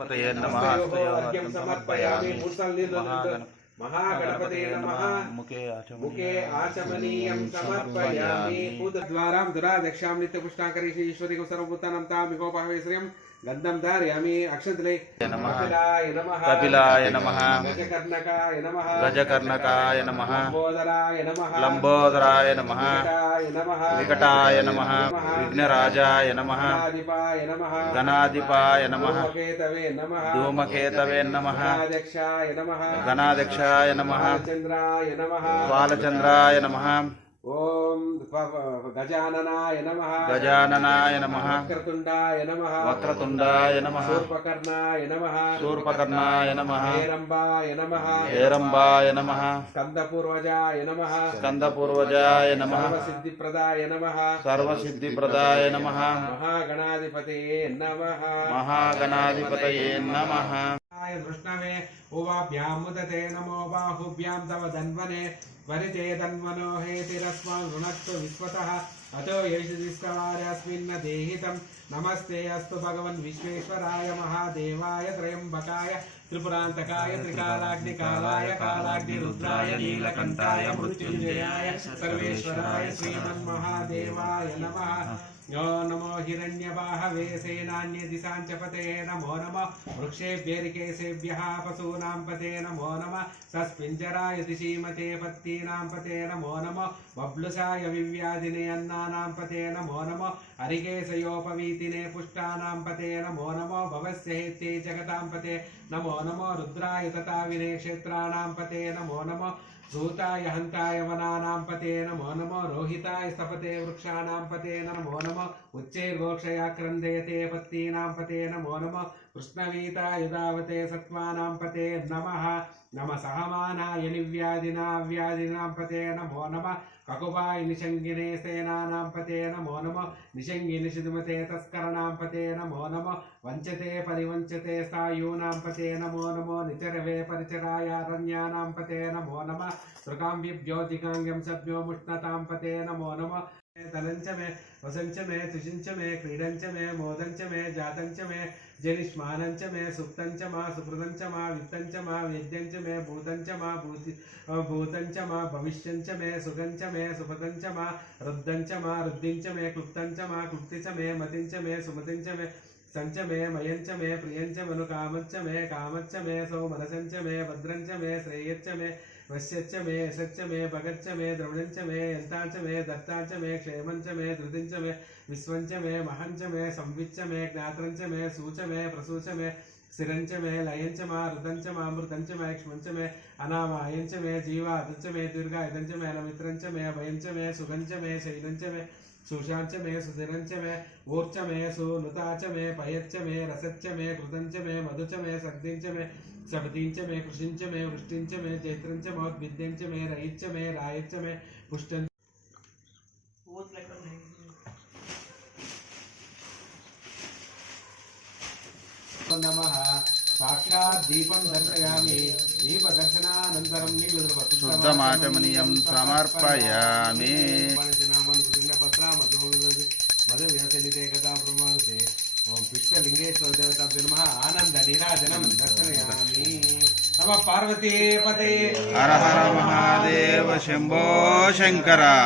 गणपतये नमः अर्घ्यं समर्पयामि महागणपतये नमः मुखे आचमनीयं समर्पयामि पूतद्वारां दुरादक्षां नित्यपुष्टाकरी ईश्वरी सर्वभूतानां तां विभोपावेश्वर्यं गन्धं धारयामि अक्षतले कपिलाय नमः कपिलाय नमः गजकर्णकाय नमः गजकर्णकाय नमः लंबोदराय नमः विकटाय नमः विघ्नराजाय नमः गणाधिपाय नमः धूमकेतवे नमः गणाध्यक्षाय नमः बालचंद्राय नमः ओम गजाननाय नमः गजाननाय नमः वक्रतुंडाय नमः वक्रतुंडाय नमः शूर्पकर्णाय नमः शूर्पकर्णाय नमः हेरंबाय नमः हेरंबाय नमः स्कंदपूर्वजाय नमः स्कंदपूर्वजाय नमः सर्वसिद्धिप्रदाय नमः सर्वसिद्धिप्रदाय नमः महागणाधिपतये नमः महागणाधिपतये नमः धृष्णवे उवाभ्यां मुदते नमो बाहुभ्यां तव धन्वने वरिते धन्वनो हेतिरस्मान् ऋणत्व विश्वतः अतो यशदिष्टवार्यस्मिन्न देहितं नमस्ते अस्तु भगवन् विश्वेश्वराय महादेवाय त्रयंबकाय त्रिपुरान्तकाय त्रिकालाग्निकालाय कालाग्निरुद्राय नीलकण्ठाय मृत्युञ्जयाय सर्वेश्वराय श्रीमन्महादेवाय नमः यो नमो हिरण्यबाहवे सेनान्यदिशाञ्चपते नमो नमः वृक्षेभ्यरिकेशेभ्यः पशूनां पते नमो नमः सस्पिञ्जराय दिशीमते पत्तीनां पते नमो नमः बब्लुसाय विव्याधिने अन्नानां पते नमो नमः हरिकेशयोपवीतिने पुष्टानां पते नमो नमः भवस्य हेत्ये जगतां पते नमो नमः रुद्राय तथा विने क्षेत्राणां पते नमो नमः धूताय हंताय वनानां पते नमो नमः रोहिताय स्तपते वृक्षाणां पते नमो नमः उच्चैर्घोषया क्रन्दयते पत्तीनां पते नमो नमः कृष्णवीताय दावते सत्त्वानां पते नमः नमः सहमानाय निव्याधिनां पते नमो नमः ककुबाय निषंगिने सेनानां पते नमो नमः निषंगिनि शिधुमते तस्करणां पते नमो नमः वंचते परिवंचते सायूनां पते नमो नमः निचरवे परिचरायारण्यानां पते नमो नमः त्रिकाम्बिभ्योतिकांगं सभ्यो मुष्णतां पते नमो नमः धनंच मे वसंच मे तुषिंच मे क्रीडंच मे मोदंच मे जातंच मे जनिष्मानंच मे सुप्तंच मा सुकृतंच मा वित्तंच मा वेद्यंच मे भूतंच मा भूतंच मा भविष्यंच मे सुगंच मे सुपतंच मा रुद्धंच मा रुद्धिंच मे क्लुप्तंच मा क्लुप्तिच मे मतिंच मे सुमतिंच मे संच मे मयंच मे प्रियंच मनुकामच्च मे कामच्च मे सौमनसंच मे भद्रंच मे श्रेयच्च मे वश्यच्च मे यशच्च मे भगच्च मे द्रविणंच मे यन्तांच मे दत्तांच मे क्षेमंच मे धृतिंच मे विश्वंच मे महंच मे संविच्च मे ज्ञात्रंच मे सूच मे प्रसूच मे स्थिरंच मे लयंच मा रुदंच मामृतंच मे क्ष्मंच मे अनामायंच मे जीवादंच मे दीर्घायुधंच मे नमित्रंच मे अभयंच मे सुगंच मे शैलंच मे सुशांच मे सुधिरंच मे ऊर्च मे सुनुताच मे पयच्च मे रसच्च मे कृतंच मे मधुच मे सग्धिंच मे सपतिंच मे कृषिंच मे वृष्टिंच मे चैत्रंच मौद्विद्यंच मे रयिच्च मे रायच्च मे पुष्टं नमः साक्षात् दीपं दर्शयामि दीपदर्शनानन्तरं शुद्धमाचमनीयं समर्पयामि मधुव्यसनिते कथा प्रमाणते ओम पुष्पलिंगेश्वर देवताभ्यो नमः आनंद नीराजनं दर्शयामि नमः पार्वती पते हर हर महादेव शंभो शंकरा।